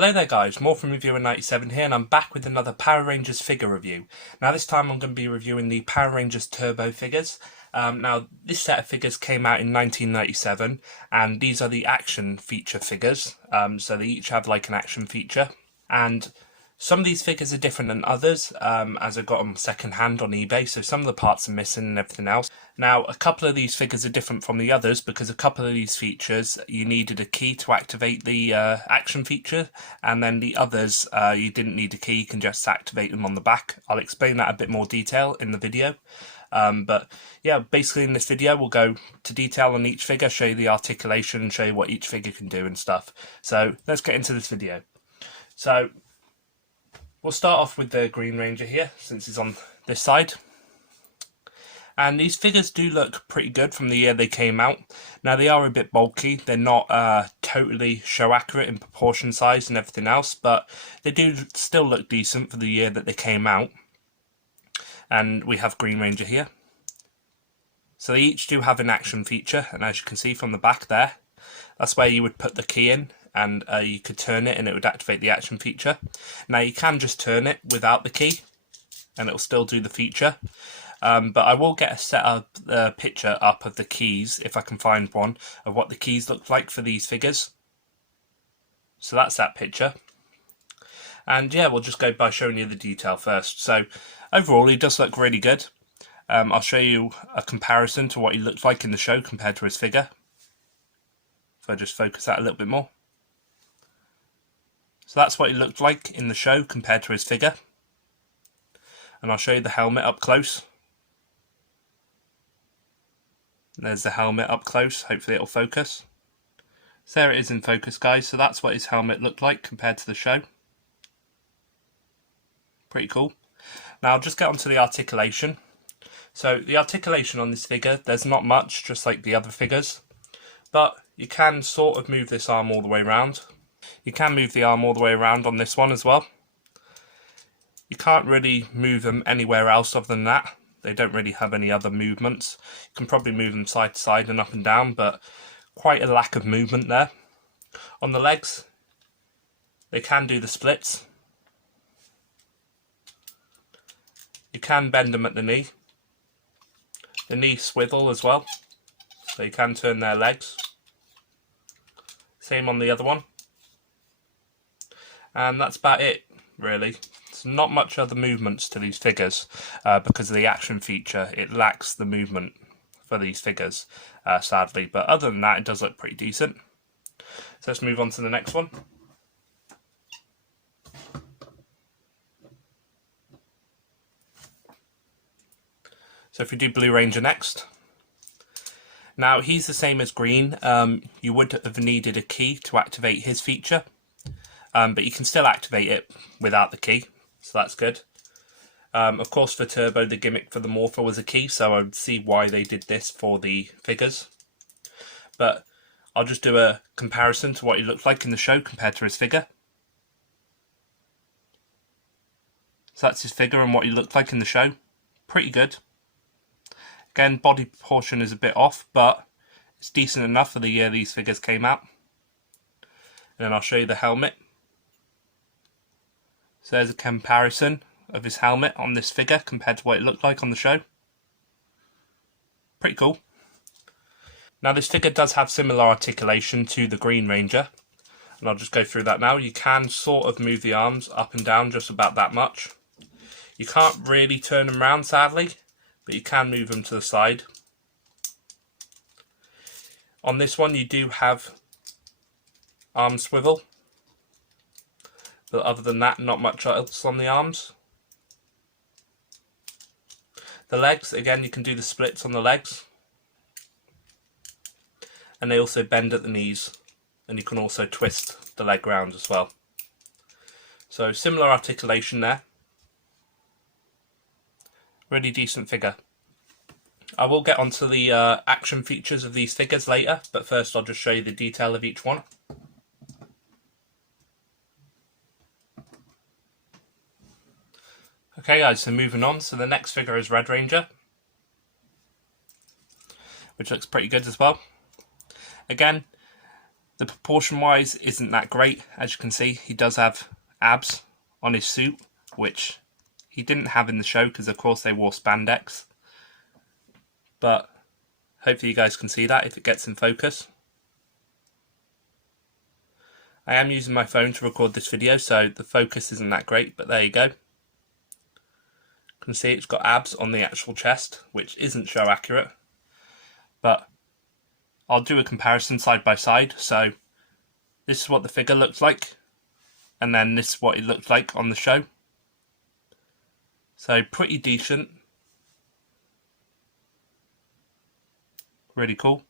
Hello there guys, Morphin Reviewer 97 here, and I'm back with another Power Rangers figure review. Now this time I'm going to be reviewing the Power Rangers Turbo figures. Now this set of figures came out in 1997, and these are the action feature figures, so they each have like an action feature. And some of these figures are different than others, as I got them second hand on eBay, so some of the parts are missing and everything else. Now, a couple of these figures are different from the others because a couple of these features you needed a key to activate the action feature, and then the others you didn't need a key, you can just activate them on the back. I'll explain that a bit more detail in the video. But yeah, basically in this video we'll go to detail on each figure, show you the articulation, and show you what each figure can do and stuff. So let's get into this video. So we'll start off with the Green Ranger here, since he's on this side. And these figures do look pretty good from the year they came out. Now they are a bit bulky, they're not totally show accurate in proportion size and everything else, but they do still look decent for the year that they came out. And we have Green Ranger here. So they each do have an action feature, and as you can see from the back there, that's where you would put the key in, and you could turn it and it would activate the action feature. Now you can just turn it without the key and it'll still do the feature, but I will get a picture up of the keys, if I can find one, of what the keys look like for these figures. So that's that picture. And yeah, we'll just go by showing you the detail first. So overall he does look really good. I'll show you a comparison to what he looked like in the show compared to his figure. If I just focus that a little bit more. So that's what he looked like in the show compared to his figure. And I'll show you the helmet up close. There's the helmet up close, hopefully it'll focus. So there it is in focus, guys. So that's what his helmet looked like compared to the show. Pretty cool. Now I'll just get onto the articulation. So the articulation on this figure, there's not much, just like the other figures. But you can sort of move this arm all the way around. You can move the arm all the way around on this one as well. You can't really move them anywhere else other than that. They don't really have any other movements. You can probably move them side to side and up and down, but quite a lack of movement there. On the legs, they can do the splits. You can bend them at the knee. The knee swivel as well, so you can turn their legs. Same on the other one. And that's about it, really. There's not much other movements to these figures because of the action feature. It lacks the movement for these figures, sadly. But other than that, it does look pretty decent. So let's move on to the next one. So if we do Blue Ranger next. Now he's the same as Green. You would have needed a key to activate his feature. But you can still activate it without the key, so that's good. Of course for Turbo the gimmick for the Morpher was a key, so I would see why they did this for the figures. But I'll just do a comparison to what he looked like in the show compared to his figure. So that's his figure and what he looked like in the show. Pretty good. Again, body proportion is a bit off, but it's decent enough for the year these figures came out. And then I'll show you the helmet. So there's a comparison of his helmet on this figure compared to what it looked like on the show. Pretty cool. Now this figure does have similar articulation to the Green Ranger, and I'll just go through that now. You can sort of move the arms up and down just about that much. You can't really turn them around, sadly, but you can move them to the side. On this one you do have arm swivel. But other than that, not much else on the arms. The legs, again, you can do the splits on the legs. And they also bend at the knees. And you can also twist the leg round as well. So similar articulation there. Really decent figure. I will get onto the action features of these figures later, but first I'll just show you the detail of each one. Okay guys, so moving on, so the next figure is Red Ranger, which looks pretty good as well. Again, The proportion wise isn't that great. As you can see, he does have abs on his suit, which he didn't have in the show because of course they wore spandex. But hopefully you guys can see that if it gets in focus. I am using my phone to record this video, so the focus isn't that great, but there you go. You can see it's got abs on the actual chest, which isn't show accurate. But I'll do a comparison side by side. So this is what the figure looks like, and then this is what it looked like on the show. So pretty decent. Really cool.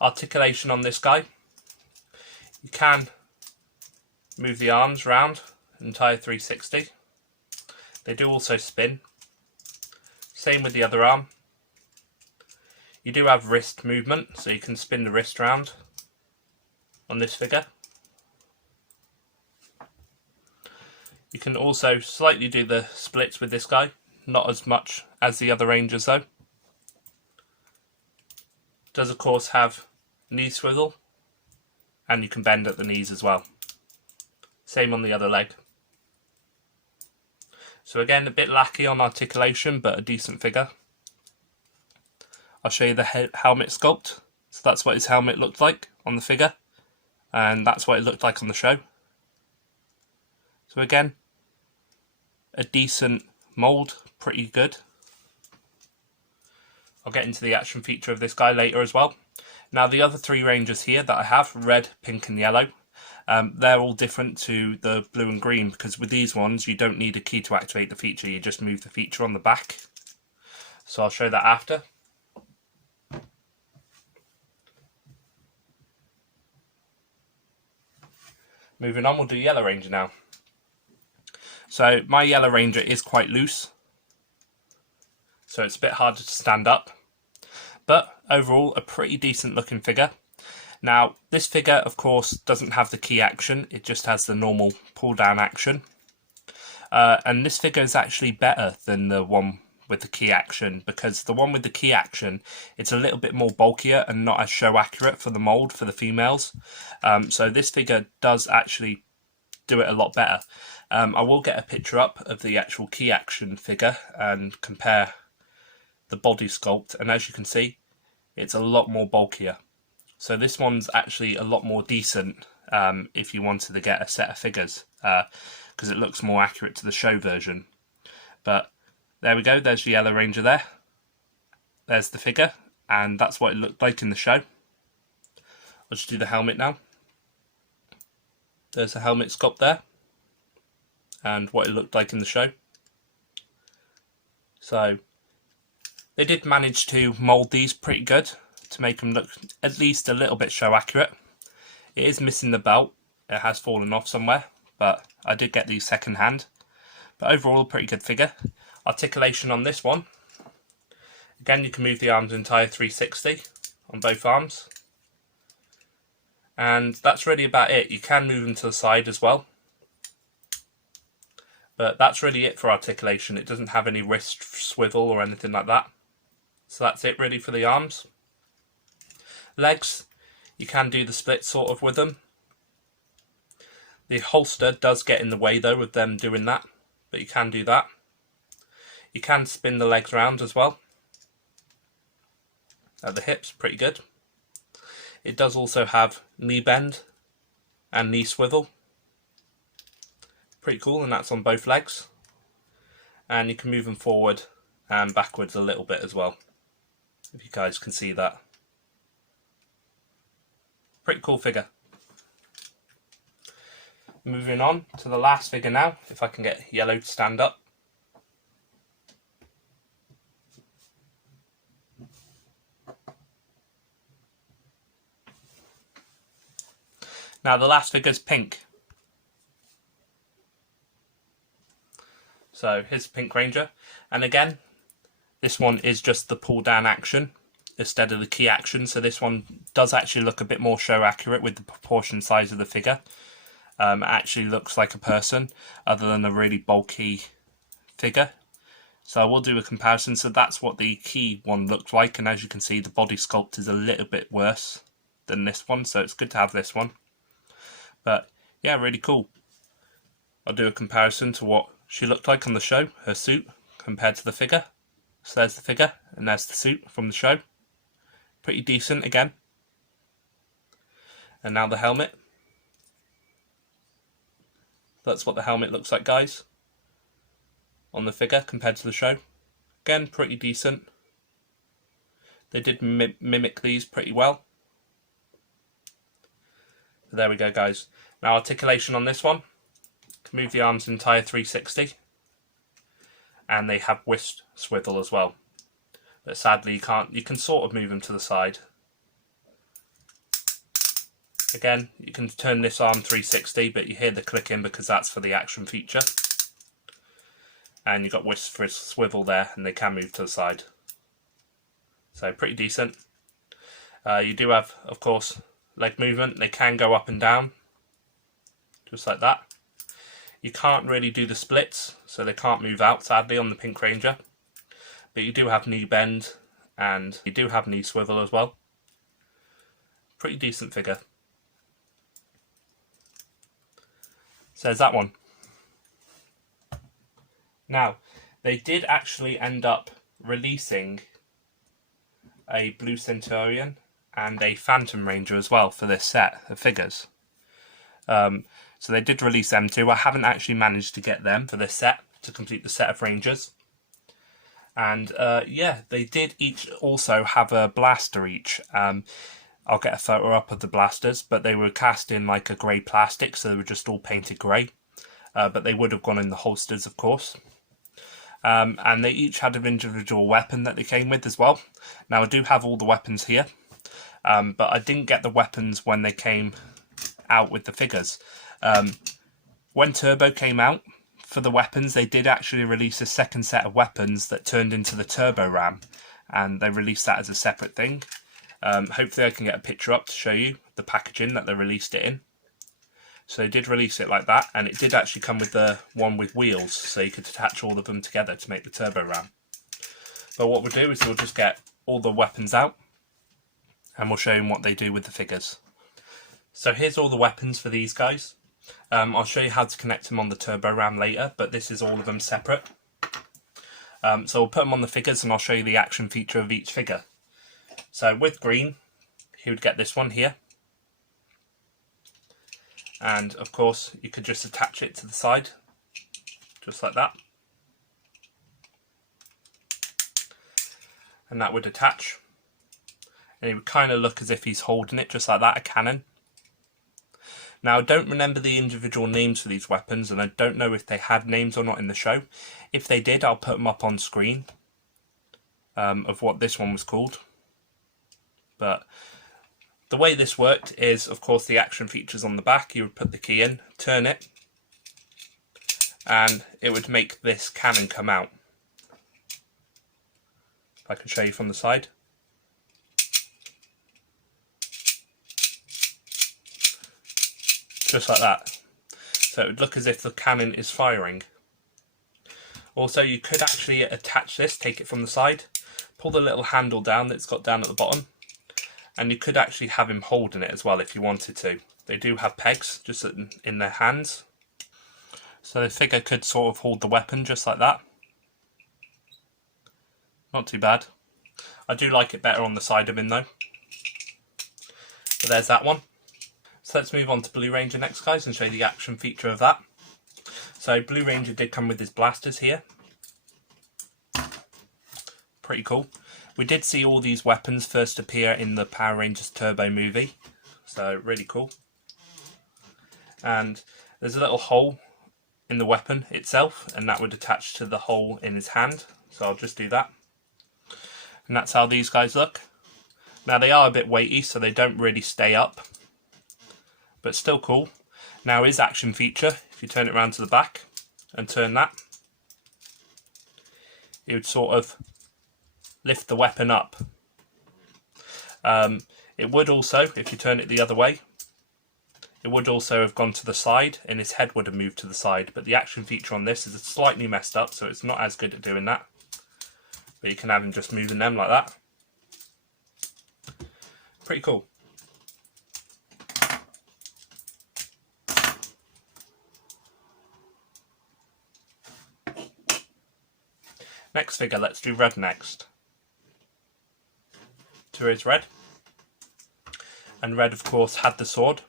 Articulation on this guy. You can move the arms around an entire 360. They do also spin. Same with the other arm. You do have wrist movement, so you can spin the wrist around on this figure. You can also slightly do the splits with this guy, not as much as the other Rangers though. Does of course have knee swivel, and you can bend at the knees as well. Same on the other leg. So again, a bit lackey on articulation, but a decent figure. I'll show you the helmet sculpt. So that's what his helmet looked like on the figure, and that's what it looked like on the show. So again, a decent mould, pretty good. I'll get into the action feature of this guy later as well. Now the other three Rangers here that I have, red, pink and yellow, they're all different to the blue and green, because with these ones you don't need a key to activate the feature, you just move the feature on the back. So I'll show that after. Moving on, we'll do Yellow Ranger now. So my Yellow Ranger is quite loose, so it's a bit harder to stand up. But overall, a pretty decent looking figure. Now, this figure, of course, doesn't have the key action. It just has the normal pull down action. And this figure is actually better than the one with the key action, because the one with the key action, it's a little bit more bulkier and not as show accurate for the mold for the females. So this figure does actually do it a lot better. I will get a picture up of the actual key action figure and compare the body sculpt, and as you can see, it's a lot more bulkier. So this one's actually a lot more decent if you wanted to get a set of figures, because it looks more accurate to the show version. But there we go, there's the Yellow Ranger there. There's the figure, and that's what it looked like in the show. I'll just do the helmet now. There's the helmet sculpt there, and what it looked like in the show. So they did manage to mould these pretty good to make them look at least a little bit show accurate. It is missing the belt, it has fallen off somewhere, but I did get these second hand. But overall, a pretty good figure. Articulation on this one. Again, you can move the arms entire 360 on both arms. And that's really about it. You can move them to the side as well. But that's really it for articulation. It doesn't have any wrist swivel or anything like that. So that's it really for the arms. Legs, you can do the split sort of with them. The holster does get in the way though with them doing that, but you can do that. You can spin the legs around as well. At the hips, pretty good. It does also have knee bend and knee swivel. Pretty cool, and that's on both legs. And you can move them forward and backwards a little bit as well, if you guys can see that. Pretty cool figure. Moving on to the last figure now, if I can get Yellow to stand up. Now the last figure's pink. So here's Pink Ranger, and again, this one is just the pull down action instead of the key action, so this one does actually look a bit more show accurate with the proportion size of the figure. It actually looks like a person other than a really bulky figure. So I will do a comparison. So that's what the key one looked like, and as you can see, the body sculpt is a little bit worse than this one, so it's good to have this one. But yeah, really cool. I'll do a comparison to what she looked like on the show, her suit, compared to the figure. So there's the figure, and there's the suit from the show. Pretty decent again. And now the helmet. That's what the helmet looks like, guys, on the figure compared to the show. Again, pretty decent. They did mimic these pretty well. So there we go, guys. Now articulation on this one. Can move the arms an entire 360. And they have wrist swivel as well. But sadly you can't. You can sort of move them to the side. Again, you can turn this arm 360, but you hear the clicking because that's for the action feature. And you've got wrist swivel there, and they can move to the side. So pretty decent. You do have, of course, leg movement. They can go up and down, just like that. You can't really do the splits, so they can't move out, sadly, on the Pink Ranger. But you do have knee bend, and you do have knee swivel as well. Pretty decent figure. So there's that one. Now, they did actually end up releasing a Blue Centurion and a Phantom Ranger as well for this set of figures. So they did release them too. I haven't actually managed to get them for this set, to complete the set of Rangers. And yeah, they did each also have a blaster each. I'll get a photo up of the blasters, but they were cast in like a grey plastic, so they were just all painted grey. But they would have gone in the holsters, of course. And they each had an individual weapon that they came with as well. Now I do have all the weapons here, but I didn't get the weapons when they came out with the figures. When Turbo came out for the weapons, they did actually release a second set of weapons that turned into the Turbo Ram, and they released that as a separate thing. Hopefully I can get a picture up to show you the packaging that they released it in. So they did release it like that, and it did actually come with the one with wheels, so you could attach all of them together to make the Turbo Ram. But what we'll do is we'll just get all the weapons out, and we'll show you what they do with the figures. So here's all the weapons for these guys. I'll show you how to connect them on the Turbo Ram later, but this is all of them separate. So we'll put them on the figures, and I'll show you the action feature of each figure. So with green, he would get this one here. And of course, you could just attach it to the side, just like that. And that would attach. And it would kind of look as if he's holding it, just like that, a cannon. Now, I don't remember the individual names for these weapons, and I don't know if they had names or not in the show. If they did, I'll put them up on screen of what this one was called. But the way this worked is, of course, the action features on the back. You would put the key in, turn it, and it would make this cannon come out. If I can show you from the side. Just like that. So it would look as if the cannon is firing. Also, you could actually attach this, take it from the side, pull the little handle down that's got down at the bottom, and you could actually have him holding it as well if you wanted to. They do have pegs just in their hands. So the figure could sort of hold the weapon just like that. Not too bad. I do like it better on the side of him though. But there's that one. So let's move on to Blue Ranger next, guys, and show you the action feature of that. So Blue Ranger did come with his blasters here. Pretty cool. We did see all these weapons first appear in the Power Rangers Turbo movie, so really cool. And there's a little hole in the weapon itself, and that would attach to the hole in his hand, so I'll just do that. And that's how these guys look. Now they are a bit weighty, so they don't really stay up, but still cool. Now his action feature, if you turn it around to the back and turn that, it would sort of lift the weapon up. It would also, if you turn it the other way, it would also have gone to the side and his head would have moved to the side, but the action feature on this is slightly messed up, so it's not as good at doing that. But you can have him just moving them like that. Pretty cool. Next figure, let's do red next. Two is red. And red, of course, had the sword.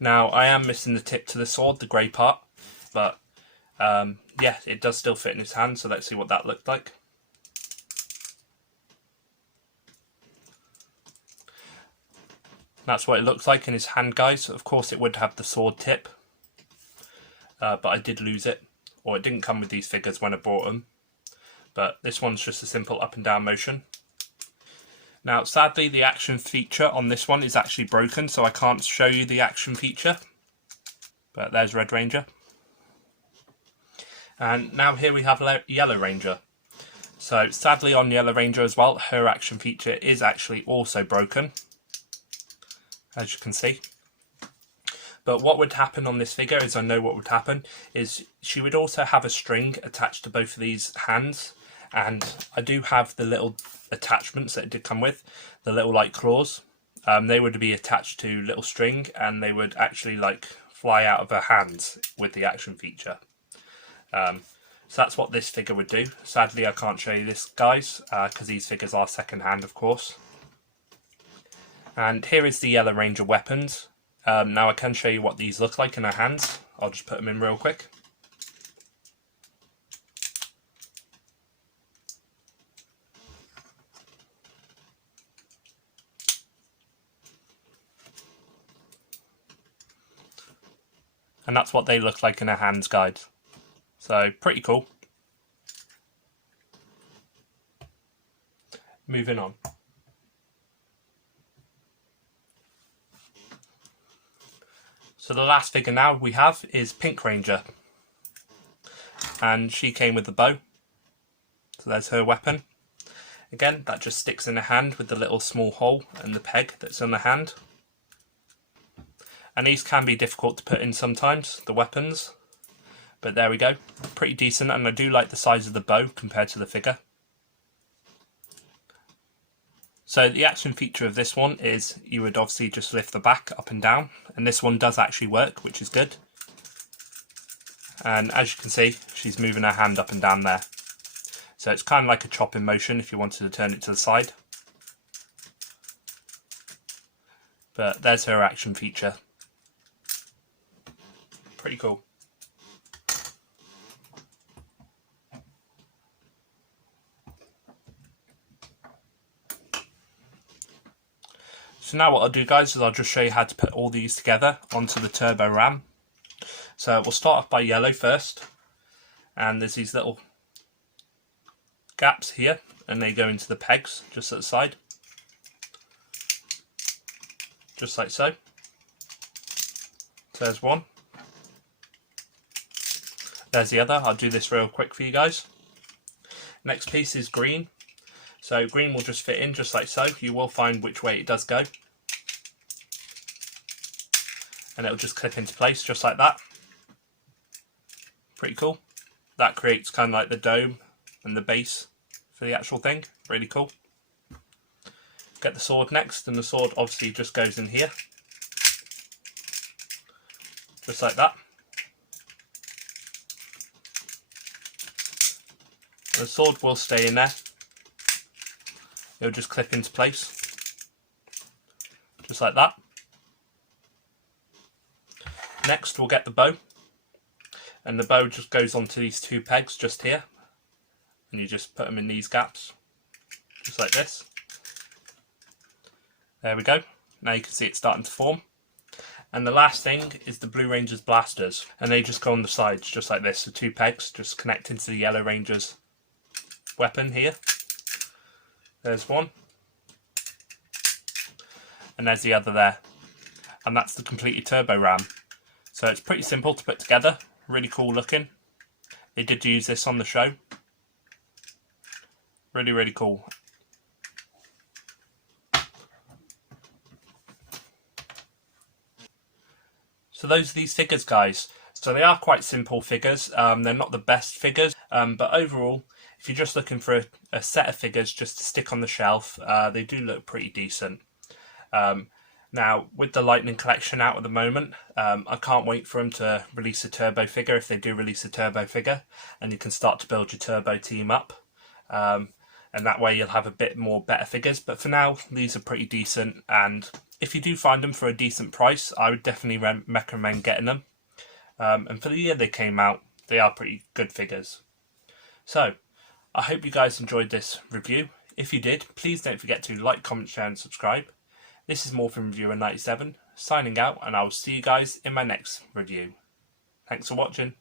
Now, I am missing the tip to the sword, the grey part, but yeah, it does still fit in his hand, so let's see what that looked like. That's what it looks like in his hand, guys. Of course, it would have the sword tip, but I did lose it, or it didn't come with these figures when I bought them. But this one's just a simple up and down motion. Now, sadly, the action feature on this one is actually broken, so I can't show you the action feature. But there's Red Ranger. And now here we have Yellow Ranger. So sadly on Yellow Ranger as well, her action feature is actually also broken, as you can see. But what would happen on this figure is, I know what would happen, is she would also have a string attached to both of these hands. And I do have the little attachments that it did come with, the little like claws. They would be attached to little string, and they would actually like fly out of her hands with the action feature. So that's what this figure would do. Sadly, I can't show you this, guys, because these figures are second hand, of course. And here is the Yellow Ranger weapons. Now I can show you what these look like in her hands. I'll just put them in real quick. And that's what they look like in her hands, guys. So, pretty cool. Moving on. So the last figure now we have is Pink Ranger. And she came with the bow. So there's her weapon. Again, that just sticks in the hand with the little small hole and the peg that's in the hand. And these can be difficult to put in sometimes, the weapons. But there we go, pretty decent, and I do like the size of the bow compared to the figure. So the action feature of this one is you would obviously just lift the back up and down, and this one does actually work, which is good. And as you can see, she's moving her hand up and down there. So it's kind of like a chopping motion if you wanted to turn it to the side. But there's her action feature. Pretty cool. So now what I'll do, guys, is I'll just show you how to put all these together onto the Turbo Ram. So we'll start off by yellow first. And there's these little gaps here, and they go into the pegs just at the side. Just like so. So there's one. There's the other. I'll do this real quick for you guys. Next piece is green. So green will just fit in just like so. You will find which way it does go. And it'll just clip into place just like that. Pretty cool. That creates kind of like the dome and the base for the actual thing. Really cool. Get the sword next, and the sword obviously just goes in here. Just like that. And the sword will stay in there. It'll just clip into place. Just like that. Next we'll get the bow. And the bow just goes onto these two pegs just here. And you just put them in these gaps. Just like this. There we go. Now you can see it starting to form. And the last thing is the Blue Ranger's blasters. And they just go on the sides just like this. The two pegs just connect into the Yellow Ranger's weapon here. There's one. And there's the other there. And that's the completed Turbo Ram. So it's pretty simple to put together. Really cool looking. They did use this on the show. Really, really cool. So those are these figures, guys. So they are quite simple figures. They're not the best figures. But overall, if you're just looking for a set of figures just to stick on the shelf, they do look pretty decent. Now, with the Lightning Collection out at the moment, I can't wait for them to release a turbo figure, if they do release a turbo figure, and you can start to build your turbo team up. And that way you'll have a bit more better figures. But for now, these are pretty decent, and if you do find them for a decent price, I would definitely recommend getting them. And for the year they came out, they are pretty good figures. So, I hope you guys enjoyed this review. If you did, please don't forget to like, comment, share and subscribe. This is Morphin Reviewer 97, signing out, and I will see you guys in my next review. Thanks for watching.